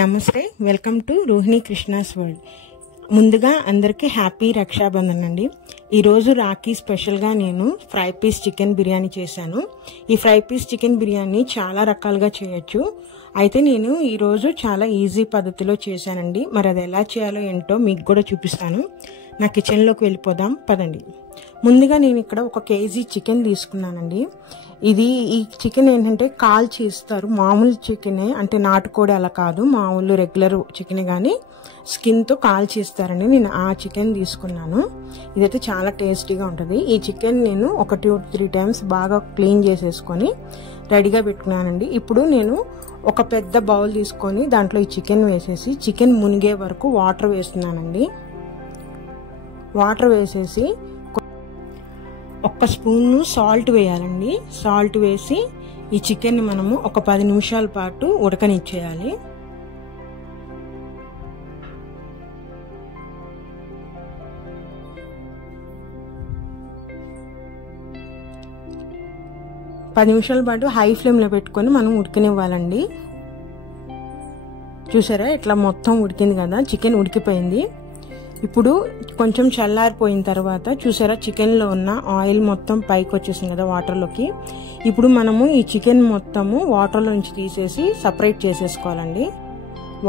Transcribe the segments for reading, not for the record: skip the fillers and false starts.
నమస్తే, welcome to Rohini Krishna's world. ముందుగా అందరికీ హ్యాపీ రక్షాబంధన్ అండి. ఈరోజు రాఖీ స్పెషల్గా నేను ఫ్రై పీస్ చికెన్ బిర్యానీ చేశాను. ఈ ఫ్రై పీస్ చికెన్ బిర్యానీ చాలా రకాలుగా చేయొచ్చు. అయితే నేను ఈరోజు చాలా ఈజీ పద్ధతిలో చేశానండి. మరి అది ఎలా చేయాలో ఏంటో మీకు కూడా చూపిస్తాను. నా కిచెన్లోకి వెళ్ళిపోదాం పదండి. ముందుగా నేను ఇక్కడ 1 కేజీ చికెన్ తీసుకున్నానండి. ఈ చికెన్ ఏంటంటే కాల్చి ఇస్తారు. మామూలు చికెనే, అంటే నాటుకోడి అలా కాదు, మామూలు రెగ్యులర్ చికెన్ కానీ స్కిన్తో కాల్చి ఇస్తారండి. నేను ఆ చికెన్ తీసుకున్నాను. ఇదైతే చాలా టేస్టీగా ఉంటుంది. ఈ చికెన్ నేను 1-3 టైమ్స్ బాగా క్లీన్ చేసేసుకొని రెడీగా పెట్టుకున్నానండి. ఇప్పుడు నేను ఒక పెద్ద బౌల్ తీసుకొని దాంట్లో ఈ చికెన్ వేసేసి చికెన్ మునిగే వరకు వాటర్ వేస్తున్నానండి. వాటర్ వేసేసి 1 స్పూన్ సాల్ట్ వేయాలండి. సాల్ట్ వేసి ఈ చికెన్ మనము ఒక 10 నిమిషాల పాటు ఉడకనిచ్చేయాలి. పది నిమిషాల పాటు హై ఫ్లేమ్లో పెట్టుకొని మనం ఉడకనివ్వాలండి. చూసారా, ఇట్లా మొత్తం ఉడికింది కదా, చికెన్ ఉడికిపోయింది. ఇప్పుడు కొంచెం చల్లారిపోయిన తర్వాత చూసారా, చికెన్లో ఉన్న ఆయిల్ మొత్తం పైకి వచ్చేసింది కదా వాటర్లోకి. ఇప్పుడు మనము ఈ చికెన్ మొత్తము వాటర్లో నుంచి తీసేసి సపరేట్ చేసేసుకోవాలండి.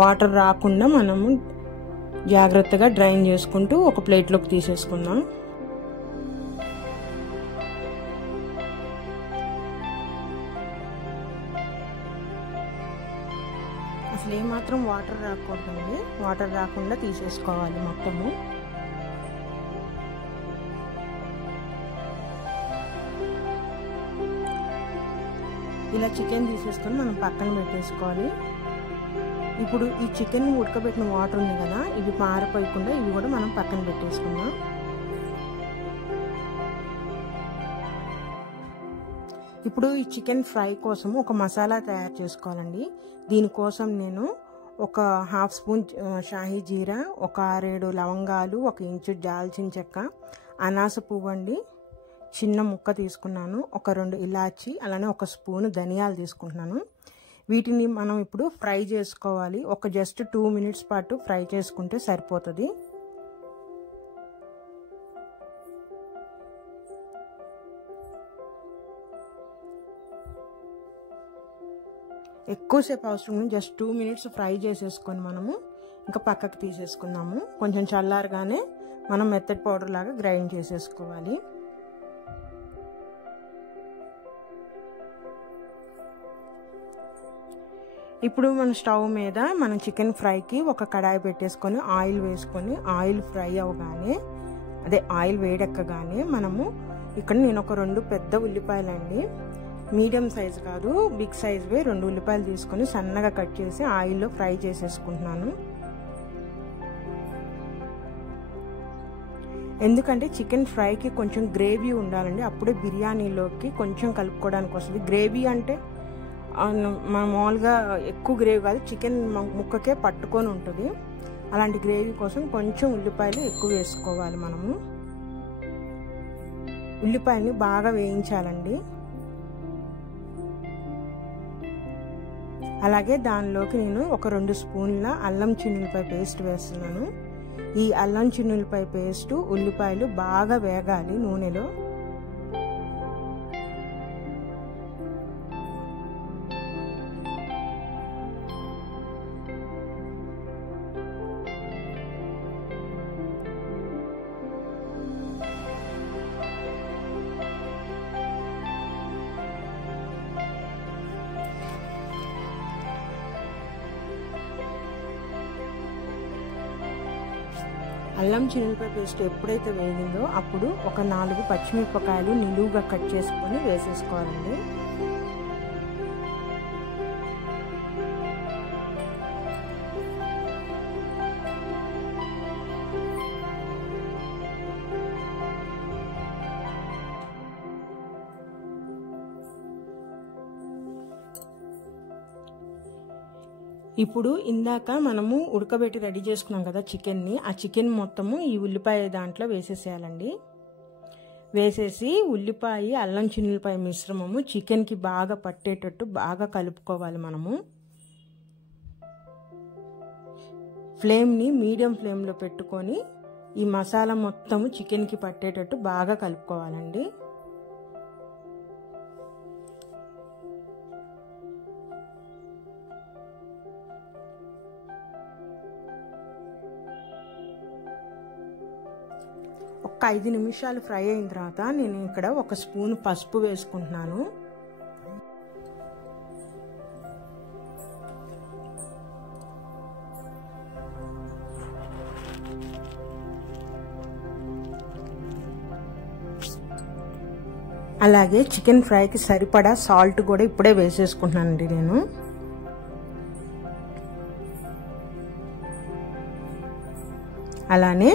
వాటర్ రాకుండా మనము జాగ్రత్తగా డ్రైన్ చేసుకుంటూ ఒక ప్లేట్లోకి తీసేసుకుందాం. అసలు ఏమాత్రం వాటర్ రాకూడదండి. వాటర్ రాకుండా తీసేసుకోవాలి మొత్తము. ఇలా చికెన్ తీసేసుకొని మనం పక్కన పెట్టేసుకోవాలి. ఇప్పుడు ఈ చికెన్ ఉడకబెట్టిన వాటర్ ఉంది కదా, ఇవి పారిపోయకుండా ఇవి కూడా మనం పక్కన పెట్టేసుకుందాం. ఇప్పుడు ఈ చికెన్ ఫ్రై కోసం ఒక మసాలా తయారు చేసుకోవాలండి. దీనికోసం నేను ఒక 1/2 స్పూన్ షాహీ జీరా, ఒక 6-7 లవంగాలు, 1 ఇంచు దాల్చిన చెక్క, అనాస పువ్వు అండి చిన్న ముక్క తీసుకున్నాను, ఒక 2 ఇలాచి, అలానే 1 స్పూన్ ధనియాలు తీసుకుంటున్నాను. వీటిని మనం ఇప్పుడు ఫ్రై చేసుకోవాలి. జస్ట్ 2 మినిట్స్ పాటు ఫ్రై చేసుకుంటే సరిపోతుంది. ఎక్కువసేపు అవసరం, జస్ట్ 2 మినిట్స్ ఫ్రై చేసేసుకొని మనము ఇంకా పక్కకు తీసేసుకుందాము. కొంచెం చల్లారగానే మనం మెత్తటి పౌడర్ లాగా గ్రైండ్ చేసేసుకోవాలి. ఇప్పుడు మన స్టవ్ మీద మనం చికెన్ ఫ్రైకి ఒక కడాయి పెట్టేసుకొని ఆయిల్ వేసుకొని ఆయిల్ ఫ్రై అవగానే, ఆయిల్ వేడెక్కగానే మనము ఇక్కడ నేను ఒక 2 పెద్ద ఉల్లిపాయలండి, మీడియం సైజ్ కాదు బిగ్ సైజ్వే 2 ఉల్లిపాయలు తీసుకొని సన్నగా కట్ చేసి ఆయిల్లో ఫ్రై చేసేసుకుంటున్నాను. ఎందుకంటే చికెన్ ఫ్రైకి కొంచెం గ్రేవీ ఉండాలండి, అప్పుడే బిర్యానీలోకి కొంచెం కలుపుకోవడానికి వస్తుంది. గ్రేవీ అంటే మామూలుగా ఎక్కువ గ్రేవీ కాదు, చికెన్ ముక్కకే పట్టుకొని ఉంటుంది. అలాంటి గ్రేవీ కోసం కొంచెం ఉల్లిపాయలు ఎక్కువ వేసుకోవాలి. మనము ఉల్లిపాయని బాగా వేయించాలండి. అలాగే దానిలోకి నేను ఒక 2 స్పూన్ల అల్లం చిన్నులపాయ పేస్ట్ వేస్తున్నాను. ఈ అల్లం చిన్నులపాయ పేస్ట్ ఉల్లిపాయలు బాగా వేగాలి నూనెలో. అల్లం చిన్నులపాయ పేస్ట్ ఎప్పుడైతే వేగిందో అప్పుడు ఒక 4 పచ్చిమిరపకాయలు నిలువుగా కట్ చేసుకొని వేసేసుకోవాలండి. ఇప్పుడు ఇందాక మనము ఉడకబెట్టి రెడీ చేసుకున్నాం కదా చికెన్ని, ఆ చికెన్ మొత్తము ఈ ఉల్లిపాయ దాంట్లో వేసేసేయాలండి. వేసేసి ఉల్లిపాయ అల్లం చిన్నులపాయ మిశ్రమము చికెన్కి బాగా పట్టేటట్టు బాగా కలుపుకోవాలి మనము. ఫ్లేమ్ని మీడియం ఫ్లేమ్లో పెట్టుకొని ఈ మసాలా మొత్తము చికెన్కి పట్టేటట్టు బాగా కలుపుకోవాలండి. ఒక 5 నిమిషాలు ఫ్రై అయిన తర్వాత నేను ఇక్కడ 1 స్పూన్ పసుపు వేసుకుంటున్నాను. అలాగే చికెన్ ఫ్రైకి సరిపడా సాల్ట్ కూడా ఇప్పుడే వేసేసుకుంటున్నానండి నేను. అలానే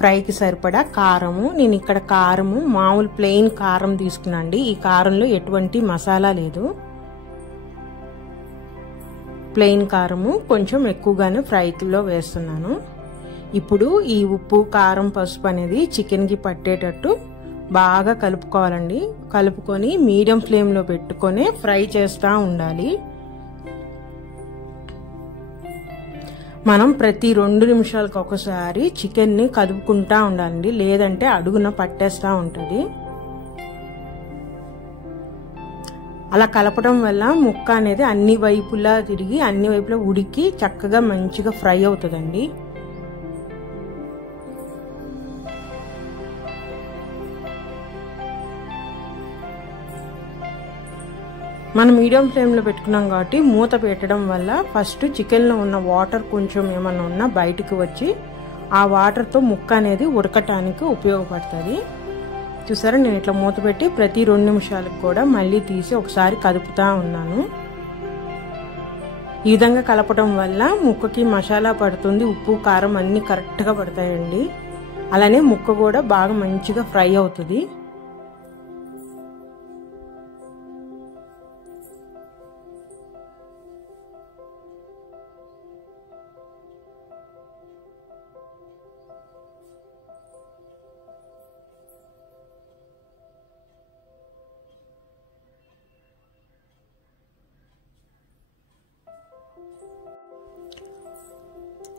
ఫ్రైకి సరిపడా కారము, నేను ఇక్కడ కారము మామూలు ప్లెయిన్ కారం తీసుకున్నాండి. ఈ కారంలో ఎటువంటి మసాలా లేదు. ప్లెయిన్ కారము కొంచెం ఎక్కువగానే ఫ్రైలో వేస్తున్నాను. ఇప్పుడు ఈ ఉప్పు, కారం, పసుపు అనేది చికెన్కి పట్టేటట్టు బాగా కలుపుకోవాలండి. కలుపుకొని మీడియం ఫ్లేమ్లో పెట్టుకొని ఫ్రై చేస్తూ ఉండాలి. మనం ప్రతి 2 నిమిషాలకు ఒకసారి చికెన్ని కదుపుకుంటా ఉండాలండి, లేదంటే అడుగున పట్టేస్తూ ఉంటుంది. అలా కలపడం వల్ల ముక్క అనేది అన్ని వైపులా తిరిగి అన్ని వైపులా ఉడికి చక్కగా మంచిగా ఫ్రై అవుతుందండి. మనం మీడియం ఫ్లేమ్లో పెట్టుకున్నాం కాబట్టి మూత పెట్టడం వల్ల ఫస్ట్ చికెన్లో ఉన్న వాటర్ కొంచెం ఏమన్నా ఉన్నా బయటకు వచ్చి ఆ వాటర్తో ముక్క అనేది ఉడకటానికి ఉపయోగపడుతుంది. చూసారా, నేను ఇట్లా మూత పెట్టి ప్రతి 2 నిమిషాలకు కూడా మళ్ళీ తీసి ఒకసారి కదుపుతా ఉన్నాను. ఈ విధంగా కలపడం వల్ల ముక్కకి మసాలా పడుతుంది, ఉప్పు, కారం అన్నీ కరెక్ట్గా పడతాయండి. అలానే ముక్క కూడా బాగా మంచిగా ఫ్రై అవుతుంది.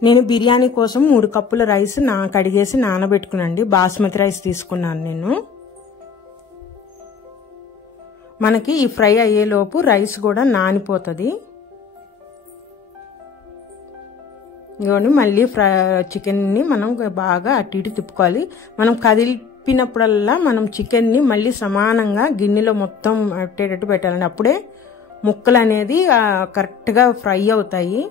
నేను బిర్యానీ కోసం 3 కప్పుల రైస్ కడిగేసి నానబెట్టుకున్నాండి. బాస్మతి రైస్ తీసుకున్నాను నేను. మనకి ఈ ఫ్రై అయ్యేలోపు రైస్ కూడా నానిపోతుంది. ఇదిగోండి, మళ్ళీ చికెన్ని మనం బాగా అటు ఇటు తిప్పుకోవాలి. మనం కదిలిపినప్పుడల్లా మనం చికెన్ని మళ్ళీ సమానంగా గిన్నెలో మొత్తం అట్టేటట్టు పెట్టాలండి. అప్పుడే ముక్కలు అనేది కరెక్ట్గా ఫ్రై అవుతాయి.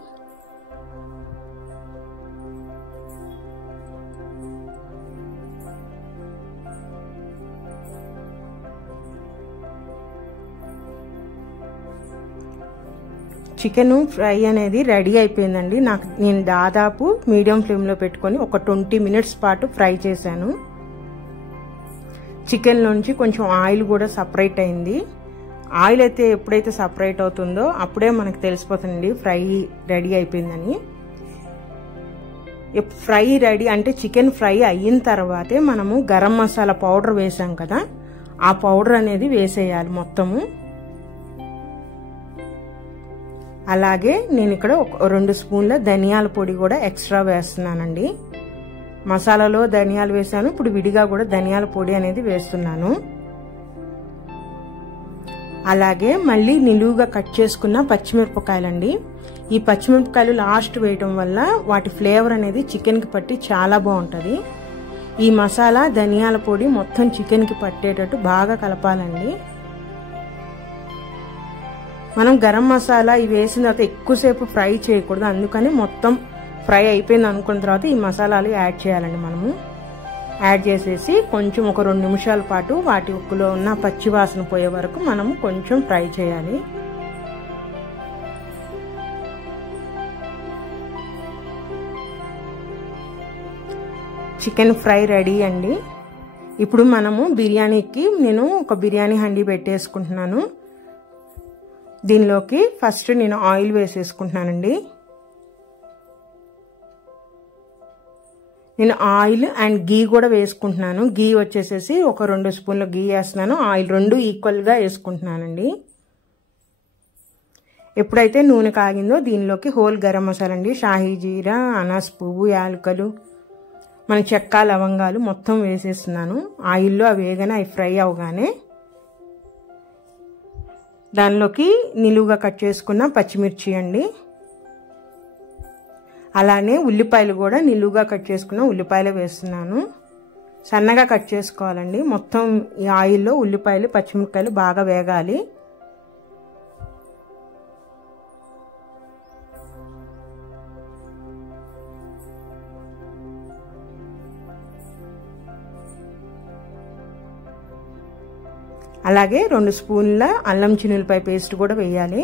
చికెన్ ఫ్రై అనేది రెడీ అయిపోయిందండి. నేను దాదాపు మీడియం ఫ్లేమ్లో పెట్టుకొని ఒక 20 మినిట్స్ పాటు ఫ్రై చేశాను. చికెన్ నుంచి కొంచెం ఆయిల్ కూడా సపరేట్ అయింది. ఆయిల్ అయితే ఎప్పుడైతే సపరేట్ అవుతుందో అప్పుడే మనకు తెలిసిపోతుంది ఫ్రై రెడీ అయిపోయిందని. ఫ్రై రెడీ అంటే చికెన్ ఫ్రై అయిన తర్వాతే మనము గరం మసాలా పౌడర్ వేసాం కదా, ఆ పౌడర్ అనేది వేసేయాలి మొత్తము. అలాగే నేను ఇక్కడ 2 స్పూన్ల ధనియాల పొడి కూడా ఎక్స్ట్రా వేస్తున్నానండి. మసాలాలో ధనియాలు వేసాను, ఇప్పుడు విడిగా కూడా ధనియాల పొడి అనేది వేస్తున్నాను. అలాగే మళ్ళీ నిలువుగా కట్ చేసుకున్న పచ్చిమిరపకాయలండి. ఈ పచ్చిమిరపకాయలు లాస్ట్ వేయటం వల్ల వాటి ఫ్లేవర్ అనేది చికెన్కి పట్టి చాలా బాగుంటుంది. ఈ మసాలా, ధనియాల పొడి మొత్తం చికెన్కి పట్టేటట్టు బాగా కలపాలండి. మనం గరం మసాలా ఇవి వేసిన తర్వాత ఎక్కువసేపు ఫ్రై చేయకూడదు, అందుకని మొత్తం ఫ్రై అయిపోయింది అనుకున్న తర్వాత ఈ మసాలాలు యాడ్ చేయాలండి. మనము యాడ్ చేసేసి కొంచెం ఒక 2 నిమిషాల పాటు వాటిలో ఉన్న పచ్చి వాసన పోయే వరకు మనము కొంచెం ఫ్రై చేయాలి. చికెన్ ఫ్రై రెడీ అండి. ఇప్పుడు మనము బిర్యానీకి నేను ఒక బిర్యానీ హండీ పెట్టేసుకుంటున్నాను. దీనిలోకి ఫస్ట్ నేను ఆయిల్ వేసేసుకుంటున్నానండి. నేను ఆయిల్ అండ్ గీ కూడా వేసుకుంటున్నాను. గీ వచ్చేసేసి ఒక 2 స్పూన్ల గీ వేస్తున్నాను. ఆయిల్ 2 ఈక్వల్గా వేసుకుంటున్నానండి. ఎప్పుడైతే నూనె కాగిందో దీనిలోకి హోల్ గరం మసాలా అండి, షాహీ జీరా, అనాస్ పువ్వు, యాలకులు, మన చెక్క, లవంగాలు మొత్తం వేసేస్తున్నాను. ఆయిల్లో అవి వేగానే అవి ఫ్రై అవగానే దానిలోకి నిలువుగా కట్ చేసుకున్న పచ్చిమిర్చి అండి, అలానే ఉల్లిపాయలు కూడా నిలువుగా కట్ చేసుకున్న ఉల్లిపాయలు వేస్తున్నాను. సన్నగా కట్ చేసుకోవాలండి. మొత్తం ఈ ఆయిల్లో ఉల్లిపాయలు, పచ్చిమిరపకాయలు బాగా వేగాలి. అలాగే 2 స్పూన్ల అల్లం చిన్నులపాయ పేస్ట్ కూడా వేయాలి.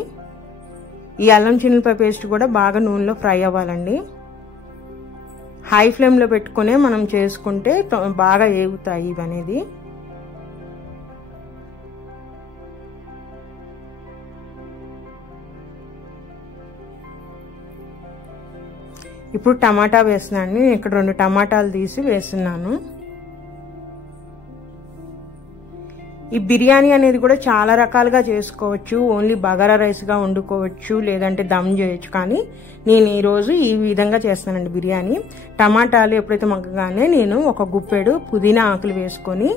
ఈ అల్లం చిన్నులపాయ పేస్ట్ కూడా బాగా నూనెలో ఫ్రై అవ్వాలండి. హై ఫ్లేమ్లో పెట్టుకునే మనం చేసుకుంటే బాగా వేగుతాయి ఇవనేది. ఇప్పుడు టమాటా వేస్తున్నాను. నేను ఇక్కడ 2 టమాటాలు తీసి వేస్తున్నాను. ఈ బిర్యానీ అనేది కూడా చాలా రకాలుగా చేసుకోవచ్చు. ఓన్లీ బగారా రైస్గా వండుకోవచ్చు, లేదంటే దమ్ చేయొచ్చు. కానీ నేను ఈరోజు ఈ విధంగా చేస్తానండి బిర్యానీ. టమాటాలు ఎప్పుడైతే మగ్గగానే నేను ఒక గుప్పెడు పుదీనా ఆకులు వేసుకొని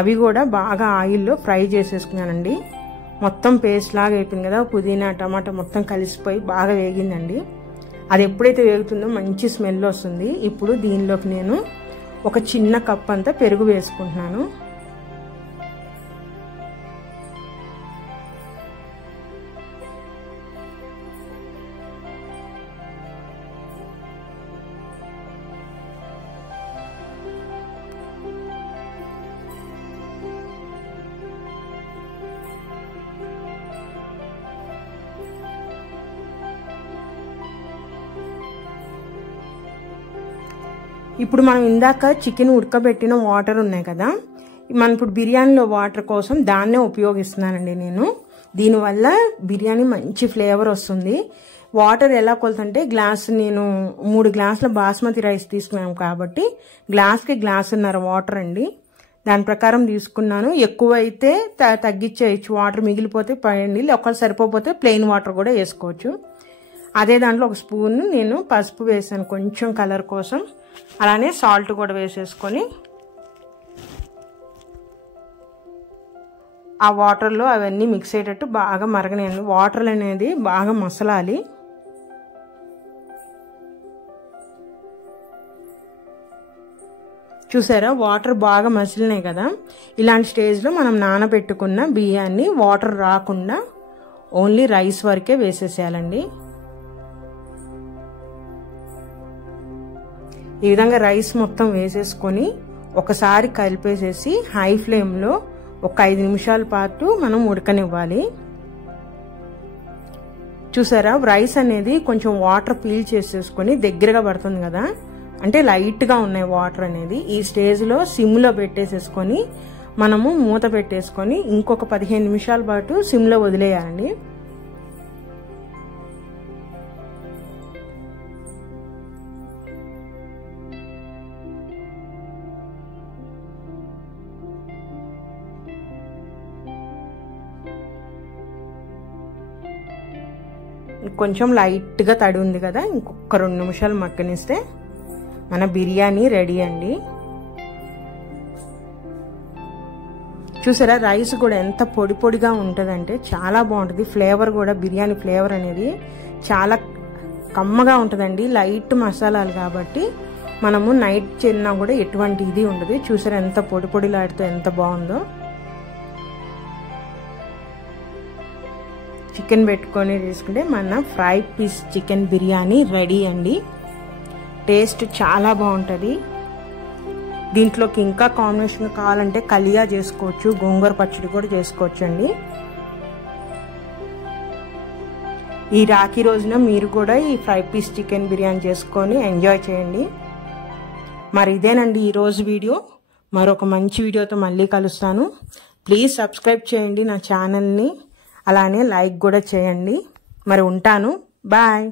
అవి కూడా బాగా ఆయిల్లో ఫ్రై చేసేసుకున్నానండి. మొత్తం పేస్ట్ లాగా అయిపోయింది కదా, పుదీనా టమాటా మొత్తం కలిసిపోయి బాగా వేగిందండి. అది ఎప్పుడైతే వేగుతుందో మంచి స్మెల్ వస్తుంది. ఇప్పుడు దీనిలోకి నేను ఒక చిన్న కప్ అంతా పెరుగు వేసుకుంటున్నాను. ఇప్పుడు మనం ఇందాక చికెన్ ఉడకబెట్టిన వాటర్ ఉన్నాయి కదా, మనం ఇప్పుడు బిర్యానీలో వాటర్ కోసం దాన్నే ఉపయోగిస్తున్నానండి నేను. దీనివల్ల బిర్యానీ మంచి ఫ్లేవర్ వస్తుంది. వాటర్ ఎలా కొలుతుంటే నేను 3 గ్లాసుల బాస్మతి రైస్ తీసుకున్నాను కాబట్టి గ్లాస్కి 1.5 గ్లాసున్నర వాటర్ అండి. దాని ప్రకారం తీసుకున్నాను. ఎక్కువ అయితే తగ్గించేయచ్చు, వాటర్ మిగిలిపోతే పడండి, ఒకవేళ సరిపోతే ప్లెయిన్ వాటర్ కూడా వేసుకోవచ్చు. అదే దాంట్లో 1 స్పూన్ నేను పసుపు వేసాను కొంచెం కలర్ కోసం. అలానే సాల్ట్ కూడా వేసేసుకొని ఆ వాటర్లో అవన్నీ మిక్స్ అయ్యేటట్టు బాగా మరగనియండి. వాటర్ అనేది బాగా మసలాలి. చూసారా, వాటర్ బాగా మసిలినాయి కదా. ఇలాంటి స్టేజ్లో మనం నానబెట్టుకున్న బియ్యాన్ని వాటర్ రాకుండా ఓన్లీ రైస్ వరకే వేసేసేయాలండి. ఈ విధంగా రైస్ మొత్తం వేసేసుకొని ఒకసారి కలిపేసేసి హై ఫ్లేమ్లో ఒక 5 నిమిషాల పాటు మనం ఉడకనివ్వాలి. చూసారా, రైస్ అనేది కొంచెం వాటర్ పీల్ చేసేసుకొని దగ్గరగా పడుతుంది కదా, అంటే లైట్గా ఉన్నాయి వాటర్ అనేది. ఈ స్టేజ్లో సిమ్లో పెట్టేసేసుకొని మనము మూత పెట్టేసుకొని ఇంకొక 15 నిమిషాల పాటు సిమ్లో వదిలేయాలండి. కొంచెం లైట్గా తడి ఉంది కదా, ఇంకొక 2 నిమిషాలు మగ్గనిస్తే మన బిర్యానీ రెడీ అండి. చూసారా, రైస్ కూడా ఎంత పొడి పొడిగా ఉంటుందంటే చాలా బాగుంటుంది. ఫ్లేవర్ కూడా బిర్యానీ ఫ్లేవర్ అనేది చాలా కమ్మగా ఉంటుందండి. లైట్ మసాలాలు కాబట్టి మనము నైట్ తిన్నా కూడా ఎటువంటి ఇది ఉండదు. చూసారా ఎంత పొడి పొడిలాడితే ఎంత బాగుందో. చికెన్ పెట్టుకొని తీసుకుంటే మన fry piece chicken biryani ready అండి. టేస్ట్ చాలా బాగుంటుంది. దీంట్లోకి ఇంకా కాంబినేషన్ కావాలంటే కలియా చేసుకోవచ్చు, గోంగూర పచ్చడి కూడా చేసుకోవచ్చు అండి. ఈ రాఖీ రోజున మీరు కూడా ఈ ఫ్రై పీస్ చికెన్ బిర్యానీ చేసుకొని ఎంజాయ్ చేయండి. మరి ఇదేనండి ఈరోజు వీడియో. మరొక మంచి వీడియోతో మళ్ళీ కలుస్తాను. ప్లీజ్ సబ్స్క్రైబ్ చేయండి నా ఛానల్ని, అలానే లైక్ కూడా చేయండి. మరి ఉంటాను, బాయ్.